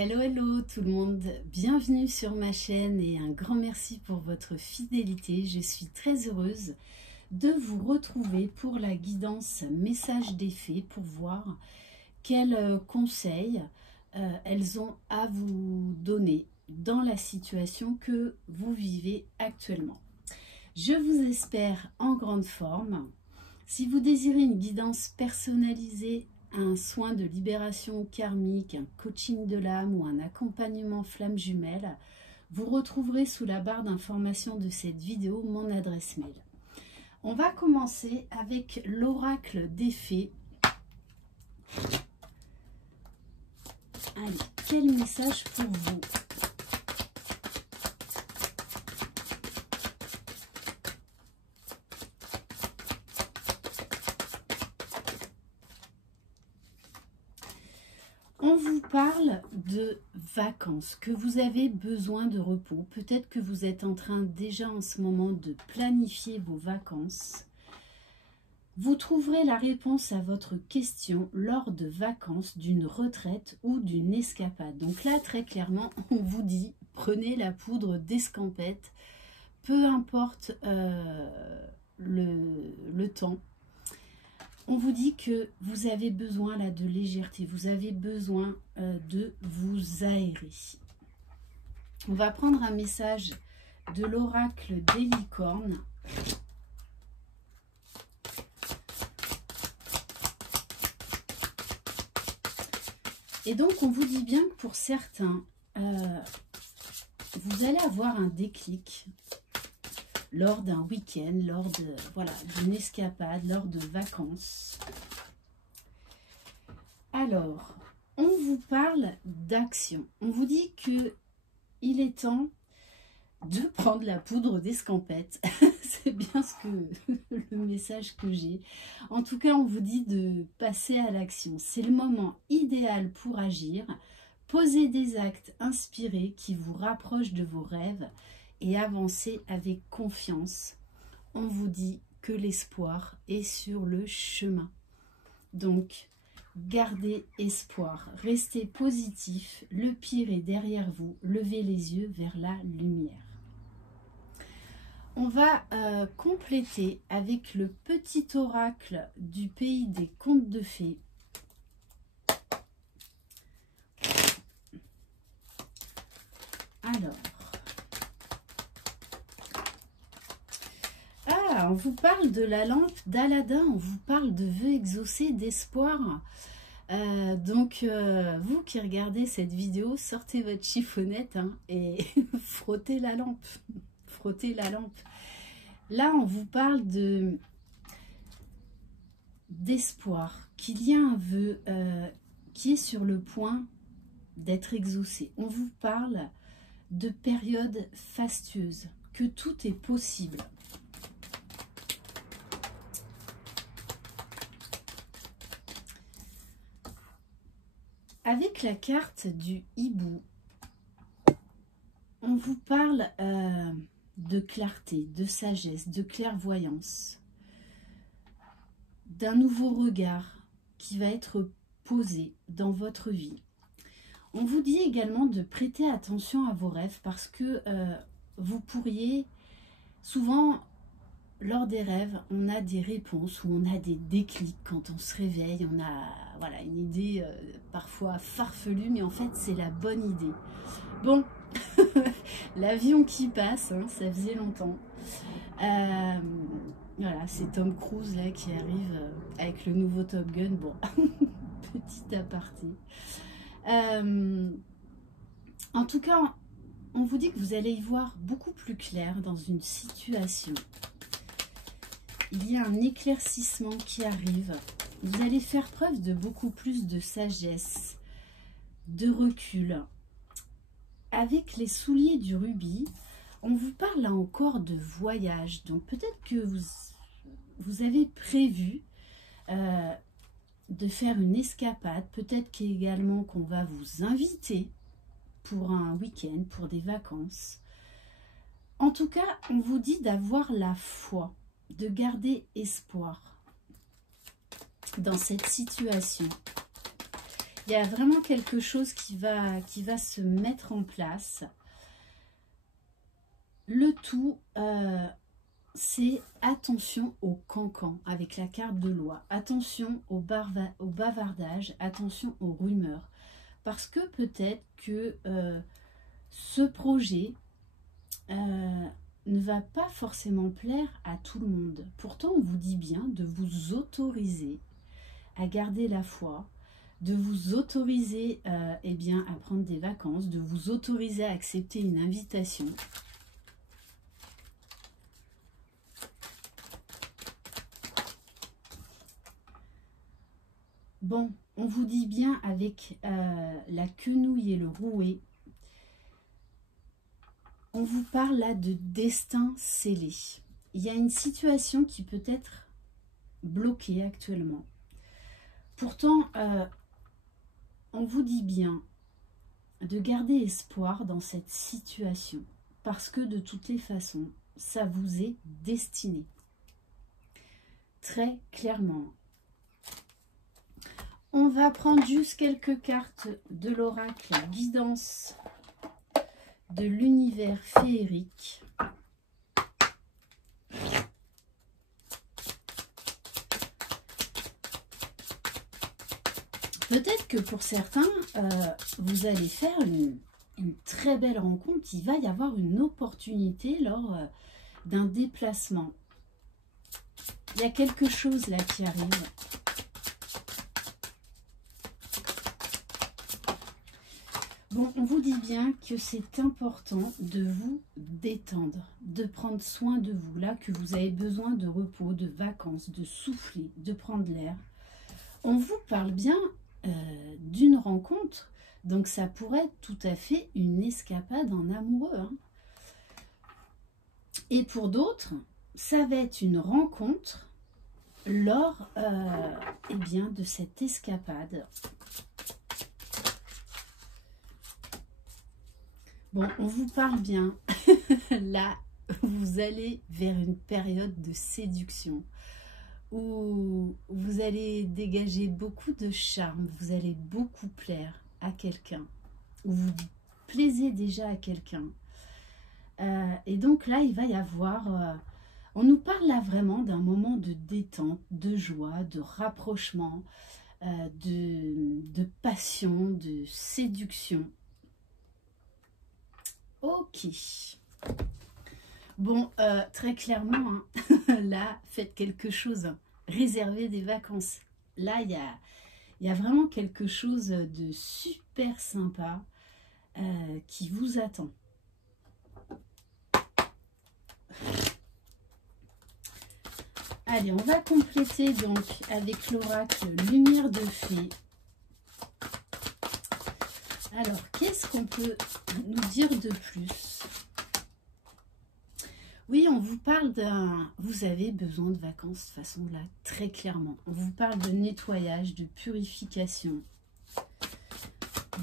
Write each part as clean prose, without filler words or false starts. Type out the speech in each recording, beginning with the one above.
Hello, hello tout le monde, bienvenue sur ma chaîne et un grand merci pour votre fidélité. Je suis très heureuse de vous retrouver pour la guidance message des fées pour voir quels conseils elles ont à vous donner dans la situation que vous vivez actuellement. Je vous espère en grande forme. Si vous désirez une guidance personnalisée, un soin de libération karmique, un coaching de l'âme ou un accompagnement flamme jumelle, vous retrouverez sous la barre d'information de cette vidéo mon adresse mail. On va commencer avec l'oracle des fées. Allez, quel message pour vous ? On vous parle de vacances, que vous avez besoin de repos. Peut-être que vous êtes en train déjà en ce moment de planifier vos vacances. Vous trouverez la réponse à votre question lors de vacances, d'une retraite ou d'une escapade. Donc là, très clairement, on vous dit, prenez la poudre d'escampette, peu importe le temps. On vous dit que vous avez besoin là de légèreté, vous avez besoin de vous aérer. On va prendre un message de l'oracle des licornes. Et donc on vous dit bien que pour certains, vous allez avoir un déclic lors d'un week-end, lors de d'une escapade, lors de vacances. Alors, on vous parle d'action. On vous dit que il est temps de prendre la poudre d'escampette. C'est bien le message que j'ai. En tout cas, on vous dit de passer à l'action. C'est le moment idéal pour agir. Posez des actes inspirés qui vous rapprochent de vos rêves et avancez avec confiance. On vous dit que l'espoir est sur le chemin. Donc, gardez espoir, restez positif, le pire est derrière vous, levez les yeux vers la lumière. On va compléter avec le petit oracle du pays des contes de fées. Alors, on vous parle de la lampe d'Aladin, on vous parle de vœux exaucés, d'espoir. Donc, vous qui regardez cette vidéo, sortez votre chiffonnette et frottez la lampe. Frottez la lampe. Là, on vous parle d'espoir, qu'il y a un vœu qui est sur le point d'être exaucé. On vous parle de période fastueuse, que tout est possible. Avec la carte du hibou, on vous parle de clarté, de sagesse, de clairvoyance, d'un nouveau regard qui va être posé dans votre vie. On vous dit également de prêter attention à vos rêves parce que vous pourriez, souvent lors des rêves, on a des réponses ou on a des déclics quand on se réveille, on a une idée parfois farfelue, mais en fait c'est la bonne idée. Bon, l'avion qui passe, ça faisait longtemps. Voilà, c'est Tom Cruise là qui arrive avec le nouveau Top Gun. Bon, petit aparté. En tout cas, on vous dit que vous allez y voir beaucoup plus clair dans une situation. Il y a un éclaircissement qui arrive. Vous allez faire preuve de beaucoup plus de sagesse, de recul. Avec les souliers du rubis, on vous parle là encore de voyage. Donc peut-être que vous avez prévu de faire une escapade. Peut-être qu'également qu'on va vous inviter pour un week-end, pour des vacances. En tout cas, on vous dit d'avoir la foi, de garder espoir dans cette situation. Il y a vraiment quelque chose qui va se mettre en place. Le tout, c'est attention au cancan avec la carte de loi. Attention au bavardage, attention aux rumeurs. Parce que peut-être que ce projet ne va pas forcément plaire à tout le monde. Pourtant, on vous dit bien de vous autoriser à garder la foi, de vous autoriser eh bien, à prendre des vacances, de vous autoriser à accepter une invitation. Bon, on vous dit bien avec la quenouille et le rouet, on vous parle là de destin scellé. Il y a une situation qui peut être bloquée actuellement. Pourtant, on vous dit bien de garder espoir dans cette situation parce que de toutes les façons, ça vous est destiné. Très clairement. On va prendre juste quelques cartes de l'oracle guidance de l'univers féerique. Peut-être que pour certains, vous allez faire une très belle rencontre. Il va y avoir une opportunité lors d'un déplacement. Il y a quelque chose là qui arrive. Bon, on vous dit bien que c'est important de vous détendre, de prendre soin de vous. Là, que vous avez besoin de repos, de vacances, de souffler, de prendre l'air. On vous parle bien d'une rencontre, donc ça pourrait être tout à fait une escapade en amoureux. Hein. Et pour d'autres, ça va être une rencontre lors eh bien, de cette escapade. Bon, on vous parle bien. Là, vous allez vers une période de séduction où vous allez dégager beaucoup de charme, vous allez beaucoup plaire à quelqu'un, ou vous plaisez déjà à quelqu'un. Et donc là, il va y avoir... on nous parle là vraiment d'un moment de détente, de joie, de rapprochement, de passion, de séduction. Ok. Bon, très clairement, hein, là, faites quelque chose. Réservez des vacances. Là, il y a vraiment quelque chose de super sympa qui vous attend. Allez, on va compléter donc avec l'oracle Lumière de Fée. Alors, qu'est-ce qu'on peut nous dire de plus? Oui, on vous parle d'un... Vous avez besoin de vacances de façon là, très clairement. On vous parle de nettoyage, de purification,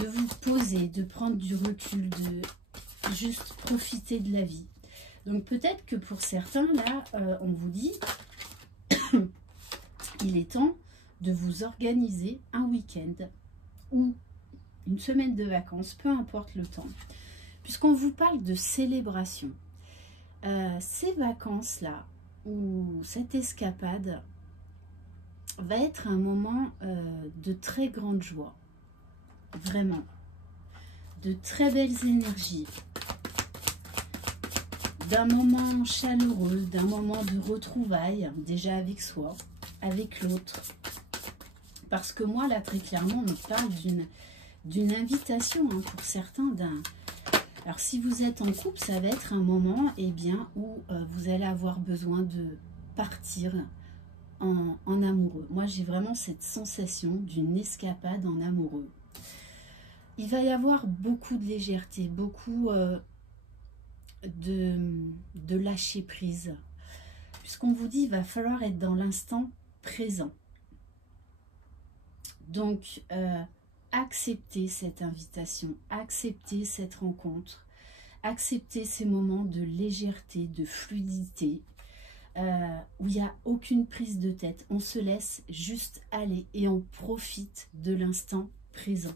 de vous poser, de prendre du recul, de juste profiter de la vie. Donc peut-être que pour certains, là, on vous dit, il est temps de vous organiser un week-end ou une semaine de vacances, peu importe le temps, puisqu'on vous parle de célébration. Ces vacances-là, ou cette escapade, va être un moment de très grande joie, vraiment, de très belles énergies, d'un moment chaleureux, d'un moment de retrouvailles, déjà avec soi, avec l'autre. Parce que moi, là, très clairement, on me parle d'une invitation, hein, pour certains, d'un... Alors, si vous êtes en couple, ça va être un moment eh bien, où vous allez avoir besoin de partir en amoureux. Moi, j'ai vraiment cette sensation d'une escapade en amoureux. Il va y avoir beaucoup de légèreté, beaucoup de lâcher prise. Puisqu'on vous dit, il va falloir être dans l'instant présent. Donc, acceptez cette invitation, acceptez cette rencontre, acceptez ces moments de légèreté, de fluidité, où il n'y a aucune prise de tête. On se laisse juste aller et on profite de l'instant présent.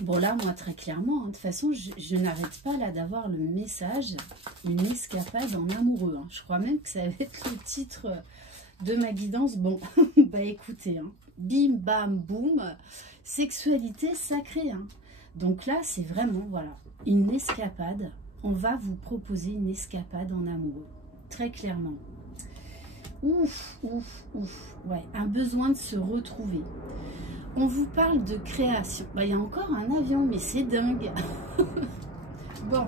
Bon là, moi très clairement, hein, de toute façon, je n'arrête pas là d'avoir le message, une escapade en amoureux. Hein. Je crois même que ça va être le titre de ma guidance. Bon, bah écoutez, hein, bim, bam, boum, sexualité sacrée. Hein. Donc là, c'est vraiment, voilà, une escapade. On va vous proposer une escapade en amoureux, très clairement. Ouf, ouf, ouf, ouais, un besoin de se retrouver. On vous parle de création. Bah, il y a encore un avion, mais c'est dingue. Bon,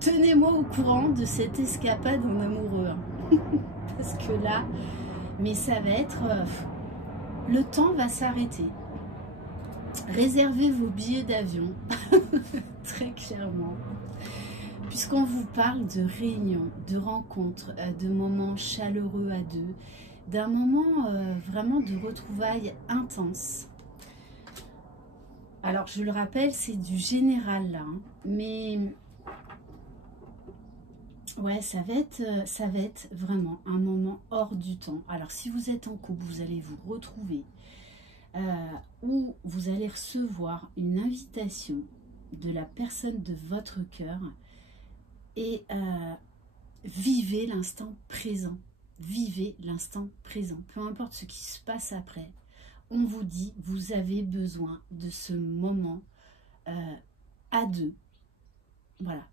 tenez-moi au courant de cette escapade en amoureux. Hein. Parce que là, mais ça va être... le temps va s'arrêter. Réservez vos billets d'avion. Très clairement. Puisqu'on vous parle de réunions, de rencontres, de moments chaleureux à deux, d'un moment vraiment de retrouvailles intenses. Alors, je le rappelle, c'est du général là, hein, mais ouais, ça va être vraiment un moment hors du temps. Alors, si vous êtes en couple, vous allez vous retrouver ou vous allez recevoir une invitation de la personne de votre cœur et vivez l'instant présent. Vivez l'instant présent, peu importe ce qui se passe après. On vous dit, vous avez besoin de ce moment à deux. Voilà,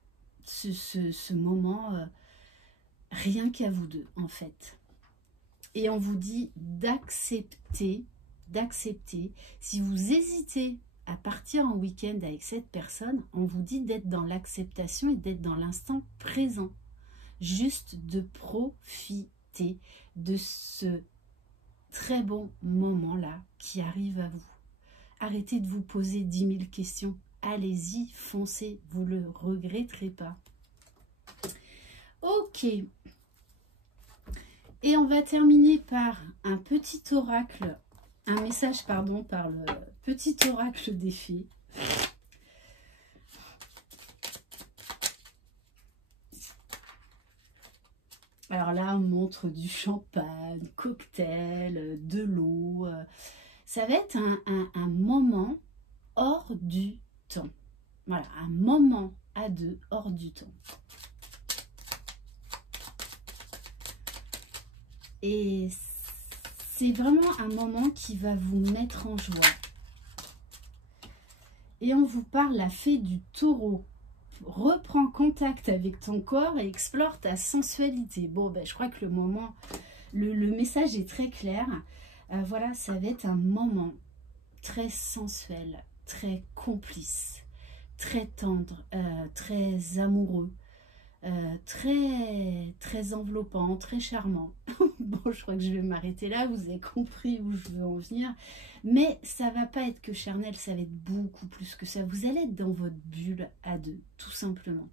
ce moment rien qu'à vous deux, en fait. Et on vous dit d'accepter, si vous hésitez à partir en week-end avec cette personne, on vous dit d'être dans l'acceptation et d'être dans l'instant présent. Juste de profiter de ce très bon moment-là qui arrive à vous. Arrêtez de vous poser 10 000 questions. Allez-y, foncez, vous ne le regretterez pas. Ok. Et on va terminer par un petit oracle, un message, pardon, par le petit oracle des fées. Alors là, on montre du champagne, cocktail, de l'eau. Ça va être un moment hors du temps. Voilà, un moment à deux hors du temps. Et c'est vraiment un moment qui va vous mettre en joie. Et on vous parle, la fée du taureau. Reprends contact avec ton corps et explore ta sensualité. Bon, ben, je crois que le moment, le message est très clair. Voilà, ça va être un moment très sensuel, très complice, très tendre, très amoureux, très enveloppant, très charmant. Bon, je crois que je vais m'arrêter là, vous avez compris où je veux en venir. Mais ça va pas être que charnel, ça va être beaucoup plus que ça. Vous allez être dans votre bulle à deux, tout simplement.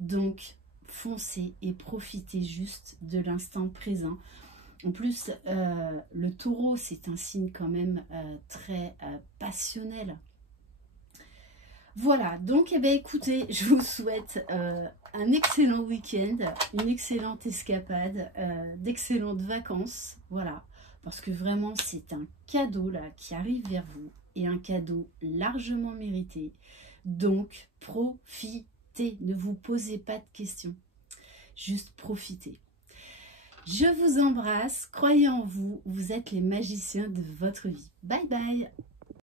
Donc, foncez et profitez juste de l'instant présent. En plus, le taureau, c'est un signe quand même très passionnel. Voilà, donc eh bien, écoutez, je vous souhaite un excellent week-end, une excellente escapade, d'excellentes vacances, voilà, parce que vraiment c'est un cadeau là qui arrive vers vous et un cadeau largement mérité, donc profitez, ne vous posez pas de questions, juste profitez. Je vous embrasse, croyez en vous, vous êtes les magiciens de votre vie. Bye bye.